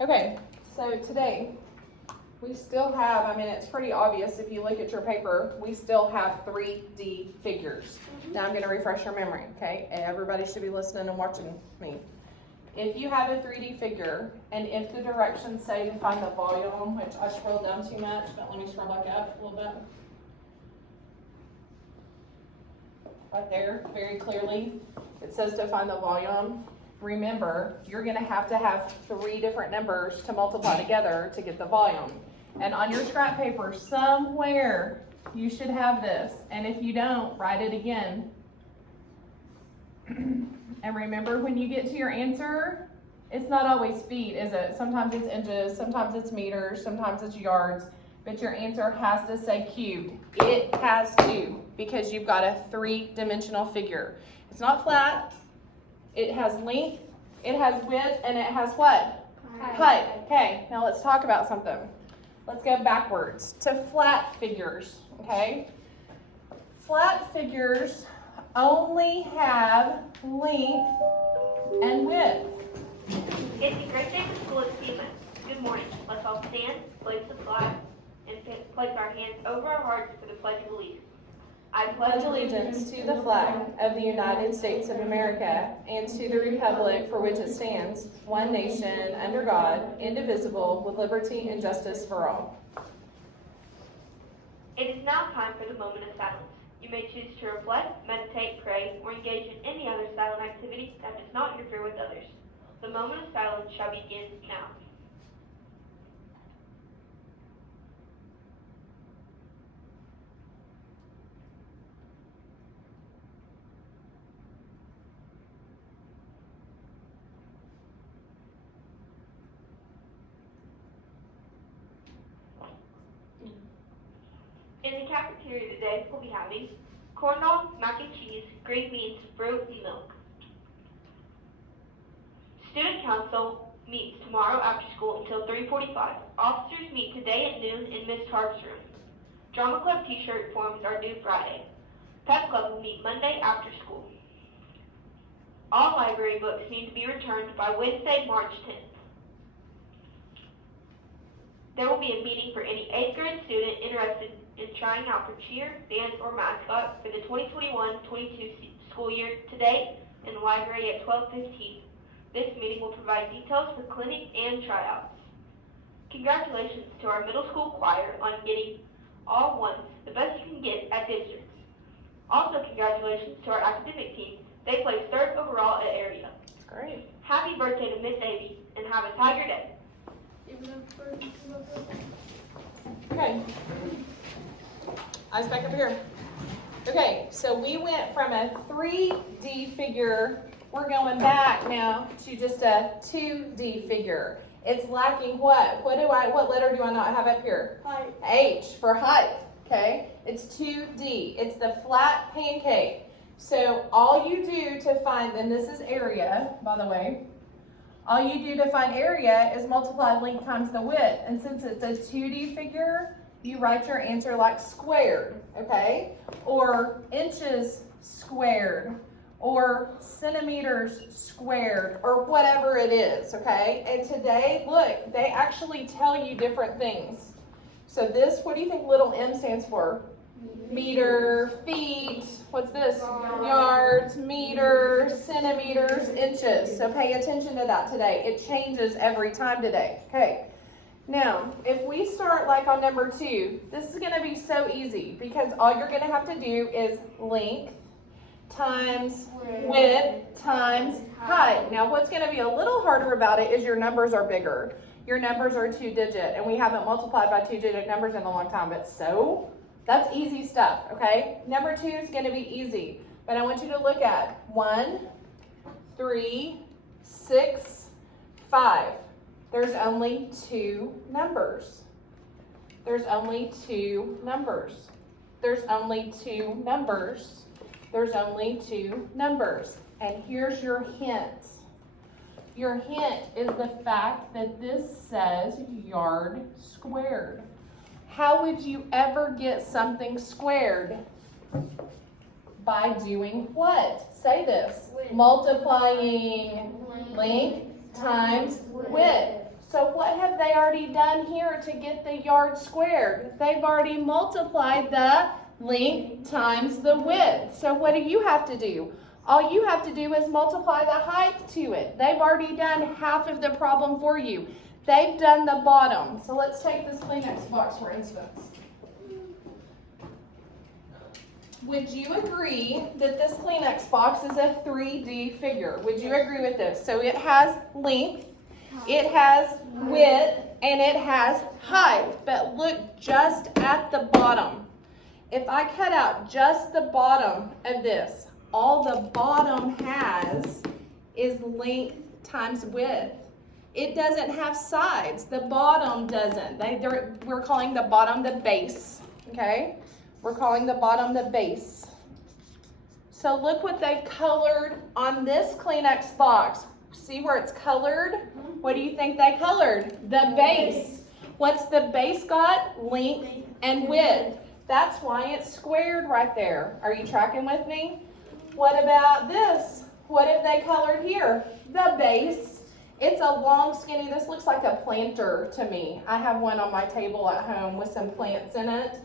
Okay, so today we still have, I mean, it's pretty obvious if you look at your paper, we still have 3D figures. Now I'm going to refresh your memory, okay? And everybody should be listening and watching me. If you have a 3D figure, and if the directions say to find the volume, which I scrolled down too much, but let me scroll back up a little bit. Right there, very clearly, it says to find the volume. Remember, you're going to have 3 different numbers to multiply together to get the volume. And on your scrap paper, somewhere, you should have this. And if you don't, write it again. And remember, when you get to your answer, it's not always feet, is it? Sometimes it's inches, sometimes it's meters, sometimes it's yards. But your answer has to say cubed. It has to, because you've got a 3-dimensional figure. It's not flat. It has length, it has width, and it has what? Height. Okay, now let's talk about something. Let's go backwards to flat figures, okay? Flat figures only have length and width. It's a great day for school at Seaman. Good morning. Let's all stand, place the flag, and place our hands over our hearts for the Pledge of Allegiance. I Pledge allegiance to the flag of the United States of America and to the republic for which it stands, one nation, under God, indivisible, with liberty and justice for all. It is now time for the moment of silence. You may choose to reflect, meditate, pray, or engage in any other silent activity that does not interfere with others. The moment of silence shall begin now. In the cafeteria today, we'll be having corn dog, mac and cheese, green beans, fruit, and milk. Student council meets tomorrow after school until 3:45. Officers meet today at noon in Miss Tarp's room. Drama club t-shirt forms are due Friday. Pep club will meet Monday after school. All library books need to be returned by Wednesday, March 10th. There will be a meeting for any 8th grade student interested in trying out for cheer, dance, or mascot for the 2021-22 school year today in the library at 12:15. This meeting will provide details for clinic and tryouts. Congratulations to our middle school choir on getting all ones, the best you can get at districts. Also, congratulations to our academic team. They placed 3rd overall at area. Great. Happy birthday to Miss Davy, and have a Tiger Day. Okay. Eyes back up here. Okay, so we went from a 3D figure, we're going back now to just a 2D figure. It's lacking what? What letter do I not have up here? Height. H for height, okay? It's 2D, it's the flat pancake. So all you do to find, and this is area, by the way, all you do to find area is multiply length times the width. And since it's a 2D figure, you write your answer like squared, okay? Or inches squared, or centimeters squared, or whatever it is, okay? And today, look, they actually tell you different things. So this, what do you think little m stands for? Meter, feet, what's this? Yards, meters, centimeters, inches. So pay attention to that today. It changes every time today, okay? Now, if we start like on number 2, this is going to be so easy because all you're going to have to do is length times width times height. Now, what's going to be a little harder about it is your numbers are bigger. Your numbers are 2-digit, and we haven't multiplied by 2-digit numbers in a long time, but so that's easy stuff, okay? Number 2 is going to be easy, but I want you to look at 1, 3, 6, 5. There's only 2 numbers. There's only 2 numbers. There's only 2 numbers. There's only 2 numbers. And here's your hint. Your hint is the fact that this says yard squared. How would you ever get something squared? By doing what? Say this. Multiplying length times width. So what have they already done here to get the yard squared? They've already multiplied the length times the width. So what do you have to do? All you have to do is multiply the height to it. They've already done half of the problem for you. They've done the bottom. So let's take this Kleenex box for instance. Would you agree that this Kleenex box is a 3D figure? Would you agree with this? So it has length, it has width, and it has height. But look just at the bottom. If I cut out just the bottom of this, all the bottom has is length times width. It doesn't have sides. The bottom doesn't. We're calling the bottom the base, okay? We're calling the bottom the base. So look what they've colored on this Kleenex box. See where it's colored? What do you think they colored? The base. What's the base got? Length and width. That's why it's squared right there. Are you tracking with me? What about this? What have they colored here? The base. It's a long, skinny, this looks like a planter to me. I have one on my table at home with some plants in it.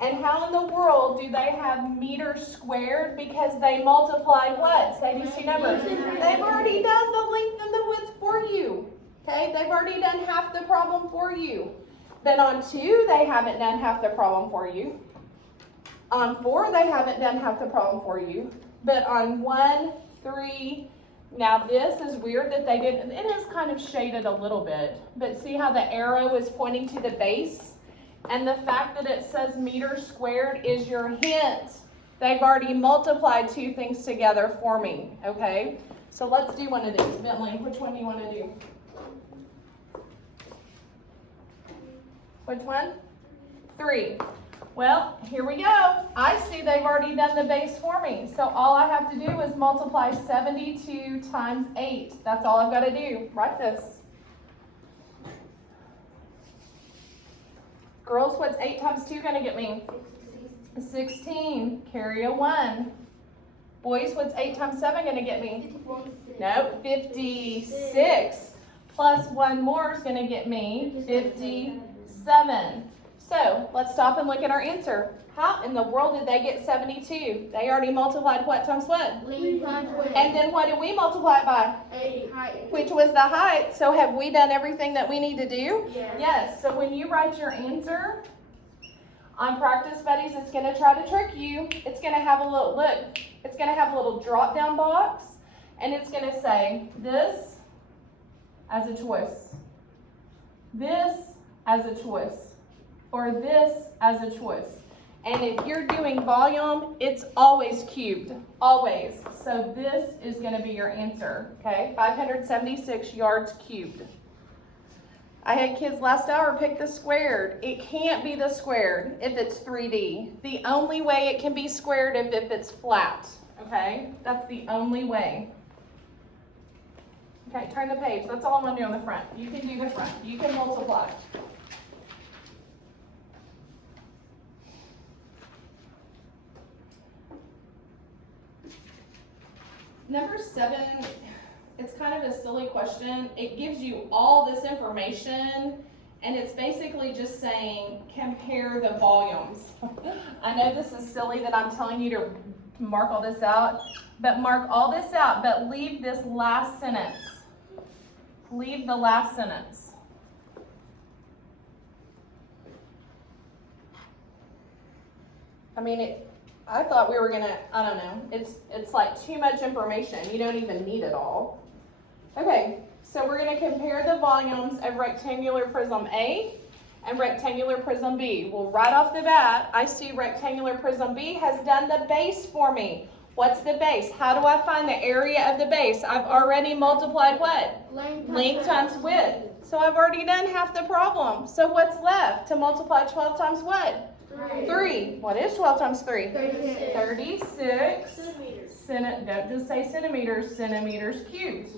And how in the world do they have meters squared? Because they multiplied what? Say these two numbers. They've already done the length and the width for you. Okay, they've already done half the problem for you. Then on 2, they haven't done half the problem for you. On 4, they haven't done half the problem for you. But on 1, 3, now this is weird that they didn't, it is kind of shaded a little bit. But see how the arrow is pointing to the base? And the fact that it says meters squared is your hint. They've already multiplied 2 things together for me, okay? So let's do one of these. Bentley, which one do you want to do? Which one? 3. Well, here we go. I see they've already done the base for me. So all I have to do is multiply 72 times 8. That's all I've got to do. Write this. Girls, what's 8 times 2 going to get me? 16. Carry a 1. Boys, what's 8 times 7 going to get me? Nope, 56. Plus 1 more is going to get me 57. So let's stop and look at our answer. How in the world did they get 72? They already multiplied what times what? And then what did we multiply it by? 8. Which was the height. So have we done everything that we need to do? Yes. Yes. So when you write your answer on Practice Buddies, it's going to try to trick you. It's going to have a little, look, it's going to have a little drop down box. And it's going to say this as a choice. This as a choice. Or this as a choice. And if you're doing volume, it's always cubed, always. So this is going to be your answer, okay? 576 yards cubed. I had kids last hour pick the squared. It can't be the squared if it's 3D. The only way it can be squared is if it's flat, okay? That's the only way. Okay, turn the page. That's all I'm going to do on the front. You can do the front. You can multiply. Number 7, it's kind of a silly question. It gives you all this information, and it's basically just saying compare the volumes. I know this is silly that I'm telling you to mark all this out, but mark all this out, but leave this last sentence. Leave the last sentence. I mean, I thought we were gonna, I don't know, it's like too much information. You don't even need it all. Okay, so we're gonna compare the volumes of rectangular prism A and rectangular prism B. Well, right off the bat, I see rectangular prism B has done the base for me. What's the base? How do I find the area of the base? I've already multiplied what? Length times width. So I've already done half the problem. So what's left? To multiply 12 times what? 3. What is 12 times 3? 36. Don't just say centimeters, centimeters cubed.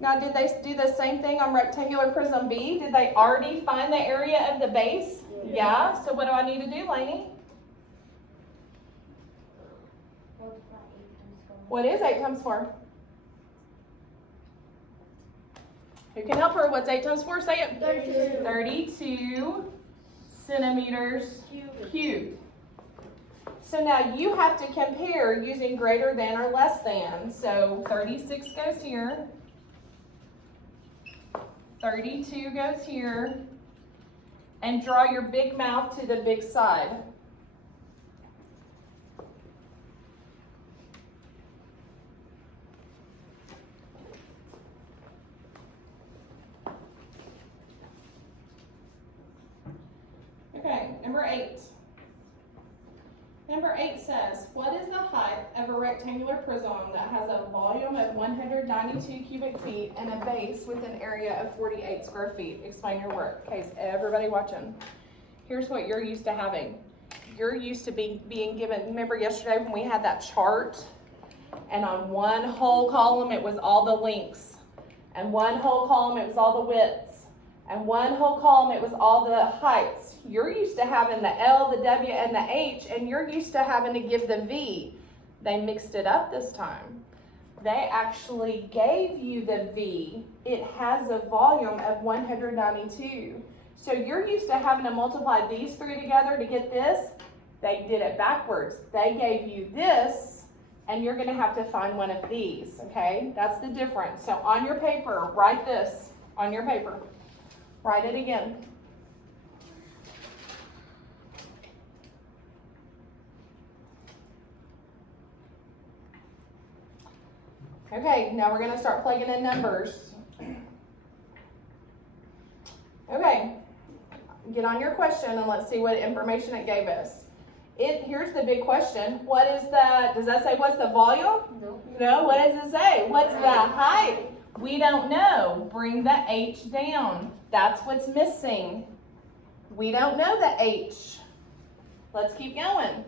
Now, did they do the same thing on rectangular prism B? Did they already find the area of the base? Yeah. So what do I need to do, Lainey? What is 8 times 4? Who can help her? What's 8 times 4? Say it. 32. 32 centimeters cubed. So now you have to compare using greater than or less than. So 36 goes here. 32 goes here. And draw your big mouth to the big side. Okay, number 8. Number 8 says, what is the height of a rectangular prism that has a volume of 192 cubic feet and a base with an area of 48 square feet? Explain your work. Okay, so everybody watching. Here's what you're used to having. You're used to being given, remember yesterday when we had that chart? And on one whole column it was all the lengths. And one whole column it was all the widths. And one whole column, it was all the heights. You're used to having the L, the W, and the H, and you're used to having to give the V. They mixed it up this time. They actually gave you the V. It has a volume of 192. So you're used to having to multiply these three together to get this. They did it backwards. They gave you this, and you're going to have to find one of these, okay? That's the difference. So on your paper, write this on your paper. Write it again. Okay, now we're going to start plugging in numbers. Okay, get on your question and let's see what information it gave us. Here's the big question. What is the, does that say what's the volume? No, what does it say? What's the height? We don't know. Bring the H down. That's what's missing. We don't know the H. Let's keep going.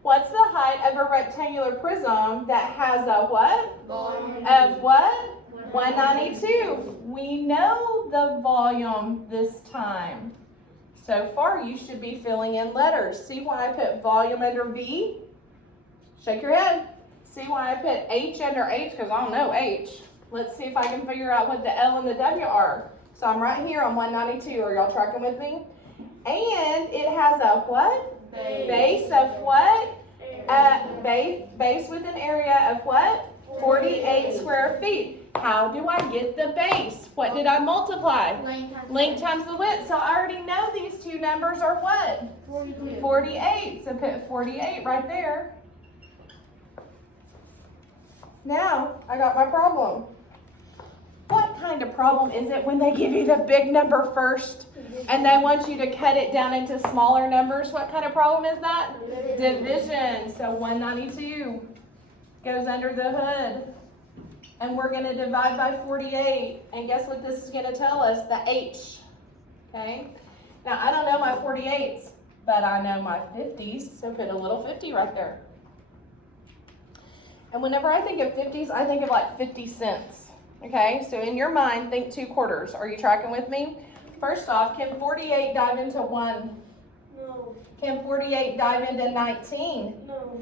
What's the height of a rectangular prism that has a what? Volume. Of what? 192. We know the volume this time. So far, you should be filling in letters. See why I put volume under V? Shake your head. See why I put H under H? Because I don't know H. Let's see if I can figure out what the L and the W are. So I'm right here on 192. Are y'all tracking with me? And it has a what? Base of what? Base with an area of what? 48 square feet. How do I get the base? What did I multiply? Length times the width. So I already know these two numbers are what? 48. So put 48 right there. Now I got my problem. What kind of problem is it when they give you the big number first and they want you to cut it down into smaller numbers? What kind of problem is that? Division. So 192 goes under the hood. And we're going to divide by 48. And guess what this is going to tell us? The H. Okay? Now, I don't know my 48s, but I know my 50s. So put a little 50 right there. And whenever I think of 50s, I think of like 50 cents. Okay? So in your mind, think 2 quarters. Are you tracking with me? First off, can 48 dive into 1? No. Can 48 dive into 19? No.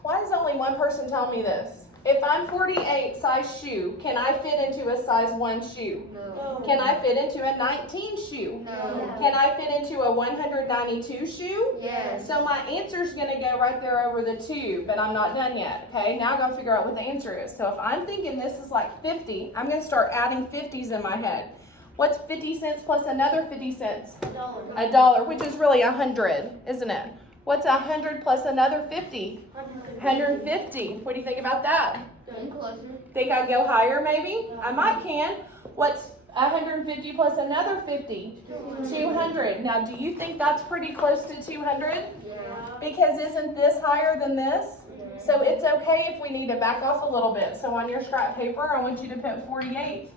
Why is only one person telling me this? If I'm 48 size shoe, can I fit into a size 1 shoe? No. Can I fit into a 19 shoe? No. Can I fit into a 192 shoe? Yes. So my answer is going to go right there over the 2, but I'm not done yet, okay? Now I got to figure out what the answer is. So if I'm thinking this is like 50, I'm going to start adding 50s in my head. What's 50 cents plus another 50 cents? $1. $1, which is really 100, isn't it? What's 100 plus another 50? 150. What do you think about that? Closer. Think I'd go higher maybe? I might can. What's 150 plus another 50? 200. Now do you think that's pretty close to 200? Yeah. Because isn't this higher than this? So it's okay if we need to back off a little bit. So on your scrap paper, I want you to put 48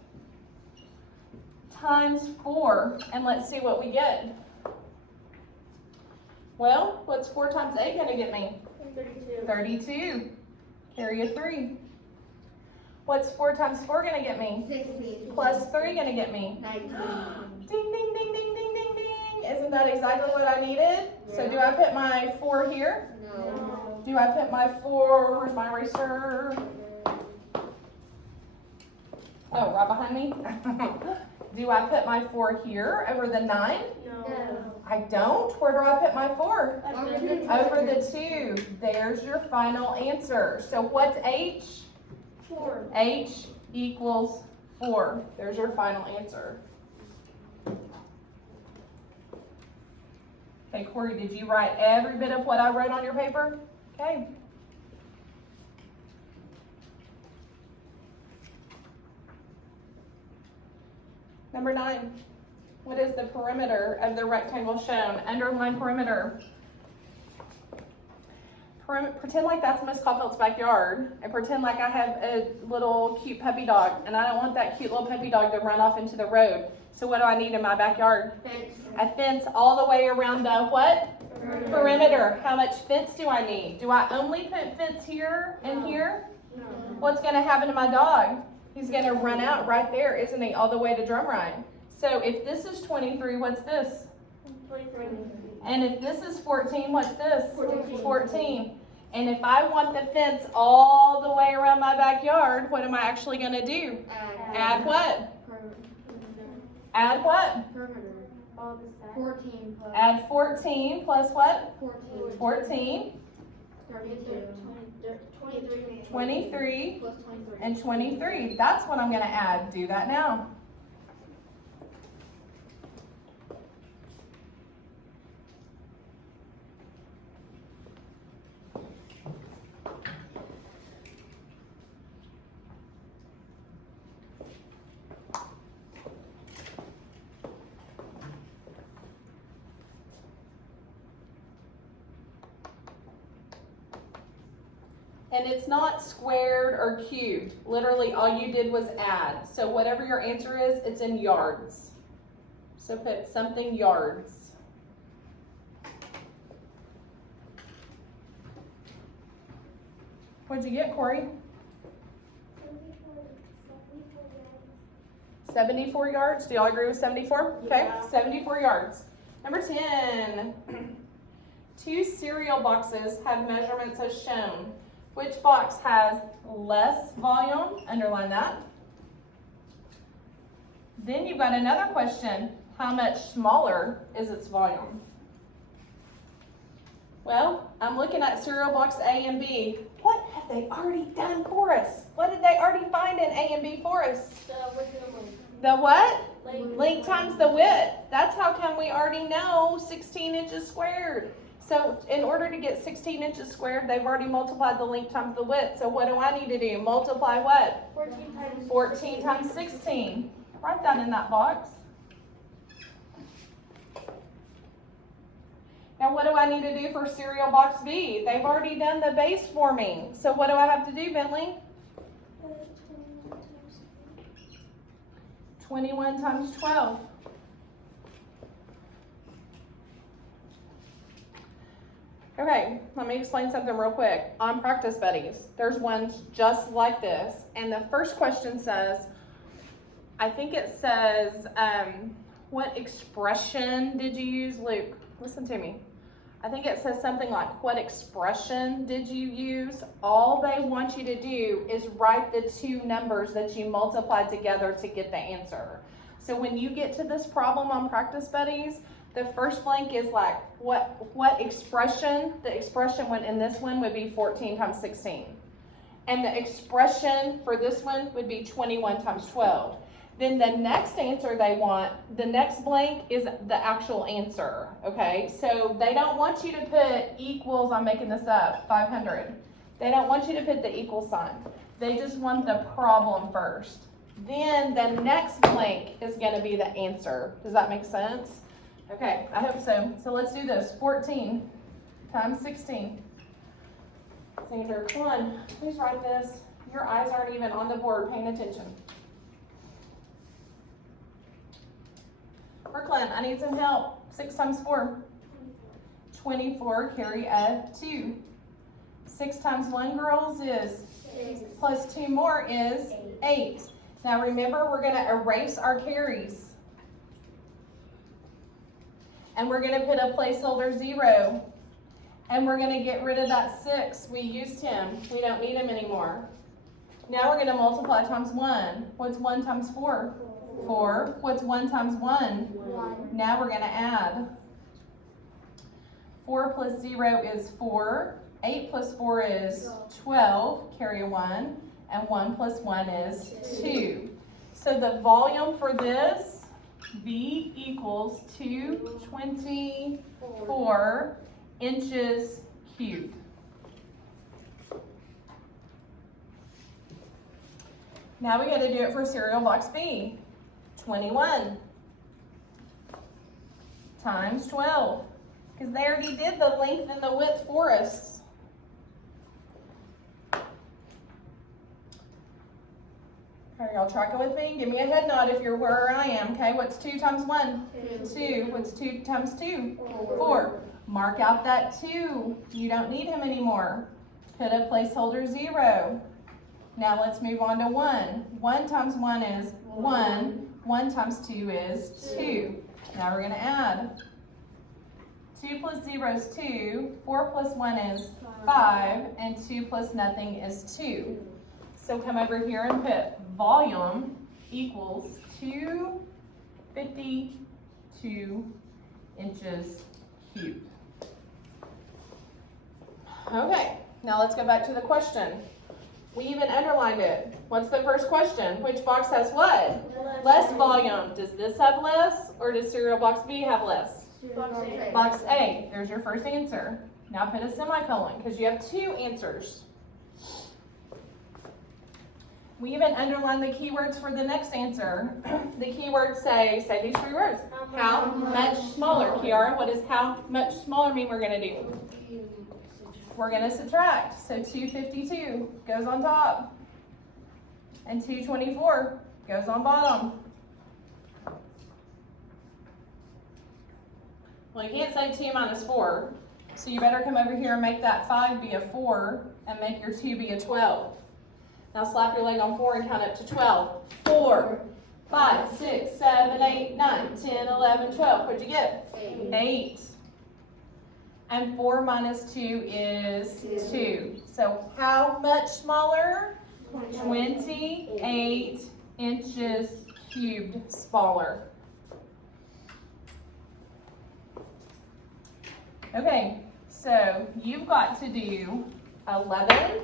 times 4. And let's see what we get. Well, what's 4 times 8 going to get me? 32. 32. Carry a 3. What's 4 times 4 going to get me? 60. Plus 3 going to get me? 19. Ding, ding, ding, ding, ding, ding, ding. Isn't that exactly what I needed? So do I put my 4 here? No. Do I put my 4, where's my eraser? Oh, right behind me? Do I put my 4 here over the 9? No. I don't. Where do I put my 4? Over the 2. two. There's your final answer. So what's H? 4. H equals 4. There's your final answer. Okay, Corey, did you write every bit of what I wrote on your paper? Okay. Number 9. What is the perimeter of the rectangle shown? Underline perimeter. Pretend like that's Miss Caulfield's backyard, and pretend like I have a little cute puppy dog, and I don't want that cute little puppy dog to run off into the road. So what do I need in my backyard? A fence all the way around the what? Perimeter. How much fence do I need? Do I only put fence here and here? No. What's going to happen to my dog? He's going to run out right there, isn't he, all the way to Drumrine. So if this is 23, what's this? 23. And if this is 14, what's this? 14. 14. And if I want the fence all the way around my backyard, what am I actually going to do? Add what? Add what? All the sides. 14 plus Add 14 plus what? 14. 14, 32. 23, Plus 23. and 23. That's what I'm going to add. Do that now. And it's not squared or cubed. Literally, all you did was add. So whatever your answer is, it's in yards. So put something yards. What'd you get, Corey? 74 yards. Do y'all agree with 74? Okay, Yeah. 74 yards. Number 10. 2 cereal boxes have measurements as shown. Which box has less volume? Underline that. Then you've got another question. How much smaller is its volume? Well, I'm looking at cereal box A and B. What have they already done for us? What did they already find in A and B for us? The what? Length times the width. That's how come we already know 16 inches squared. So in order to get 16 inches squared, they've already multiplied the length times the width. So what do I need to do? Multiply what? 14 times 14 times 16. Write that in that box. Now what do I need to do for cereal box B? They've already done the base forming. So what do I have to do, Bentley? 21 times 12. Okay, let me explain something real quick. On Practice Buddies, there's one just like this. And the first question says, I think it says, what expression did you use? Luke, listen to me. I think it says something like, what expression did you use? All they want you to do is write the 2 numbers that you multiplied together to get the answer. So when you get to this problem on Practice Buddies, the first blank is like, what expression? The expression in this one would be 14 times 16. And the expression for this one would be 21 times 12. Then the next answer they want, the next blank is the actual answer, okay? So they don't want you to put equals, I'm making this up, 500. They don't want you to put the equal sign. They just want the problem first. Then the next blank is gonna be the answer. Does that make sense? Okay, I hope so. So let's do this. 14 times 16. Xander, come on, please write this. Your eyes aren't even on the board paying attention. Brooklyn, I need some help. 6 times 4. 24, carry a 2. 6 times 1, girls, is 6. plus 2 more is 8. Now remember, we're gonna erase our carries. And we're gonna put a placeholder 0. And we're gonna get rid of that 6. We used him. We don't need him anymore. Now we're gonna multiply times 1. What's 1 times 4? 4. What's 1 times 1? 1. Now we're gonna add. 4 plus 0 is 4. 8 plus 4 is 12. Carry a 1. And 1 plus 1 is 2. So the volume for this, V equals 224 inches cubed. Now we gotta do it for cereal box B. 21 times 12, because they already did the length and the width for us. Are y'all tracking with me? Give me a head nod if you're where I am, okay? What's 2 times 1? 2. What's 2 times 2? 4. Mark out that 2. You don't need him anymore. Put a placeholder 0. Now let's move on to 1. 1 times 1 is 1. 1 times 2 is 2. Now we're gonna add. 2 plus 0 is 2. 4 plus 1 is 5. And 2 plus nothing is 2. So come over here and put volume equals 252 inches cubed. Okay, now let's go back to the question. We even underlined it. What's the first question? Which box has what? Less volume. Does this have less, or does cereal box B have less? Box A. There's your first answer. Now put a semicolon, because you have 2 answers. We even underlined the keywords for the next answer. The keywords say these 3 words. How much smaller? Kiara, what does how much smaller mean we're gonna do? We're gonna subtract. So 252 goes on top. And 224 goes on bottom. Well, you can't say 2 minus 4. So you better come over here and make that 5 be a 4 and make your 2 be a 12. Now slap your leg on 4 and count up to 12. 4, 5, 6, 7, 8, 9, 10, 11, 12. What'd you get? 8. And 4 minus 2 is 2. So how much smaller? 28 inches cubed smaller. Okay, so you've got to do 11.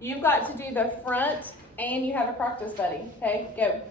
You've got to do the front, and you have a practice buddy. Okay, go.